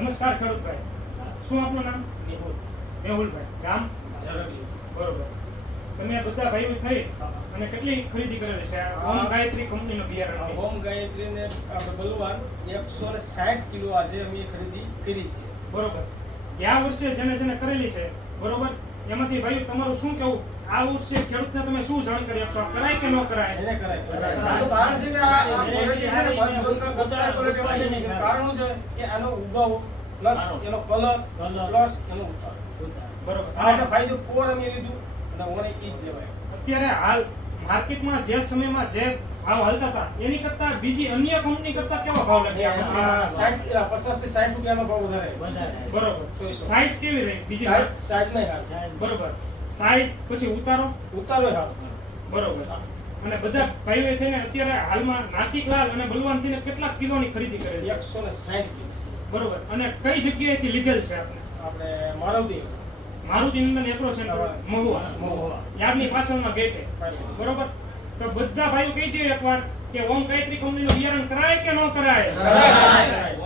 નમસ્કાર ખેડૂતભાઈ. શું આપનું નામ? મેહુલ. મેહુલભાઈ. ગામ? ઝરડી બરોબર. તમે બધા ભાઈઓ થઈ અને કેટલી ખરીદી કરેલી છે? ઓમ ગાયત્રી કંપનીનો બિયારણ હોમ ગાયત્રીને આપણે બલવાન એકસો ને સાઠ કિલો આજે અમે ખરીદી કરી છે. બરોબર. ગયા વર્ષે જેને જેને કરેલી છે બરોબર? એમાંથી ભાઈ તમારું શું કેવું? આ વર્ષે ખેડૂતને તમે શું જાણકારી આપશો? કરાય કે ન કરાય? એને કરાય. સારું. કારણ છે કે આ આ quality છે ને પંચગંગા કરતા quality છે. કે આનો ઉગાવ પ્લસ એનો કલર. પ્લસ એનો ઉતાર. બરોબર. આનો ફાયદો કોર અમે લીધું અને ઓણે ઈ જ લેવાય. અત્યારે હાલ માર્કેટમાં જે સમયમાં જે ભાવ હાલતા હતા એની કરતા બીજી અન્ય કંપની કરતા કેવા ભાવ લાગ્યા? આ સાઠ આ પચાસથી સાઠ રૂપિયાનો ભાવ વધારે. બરોબર. સાઈઝ કેવી રહી? બીજી સાઈઝ નહીં હાલ. બરોબર. સાઈઝ પછી ઉતારો? ઉતારો હાલ. બરોબર. અને બધા ભાઈઓ થઈને અત્યારે હાલમાં નાસિકલાલ અને બલવાન થઈને કેટલા કિલોની ખરીદી કરે છે? એકસો ને સાઠ કિલો. બરોબર. અને કઈ જગ્યાએથી લીધેલ છે આપણે આપણે Maruti. Maruti Nandan agro centre Mahuva. Mahuva. યાદની પાછળના ગેટે. બરોબર? તો બધા ભાઈઓ કહી દે એકવાર કે ઓમ ગાયત્રી કંપનીનું બિયારણ કરાય કે ન કરાય? કરાય.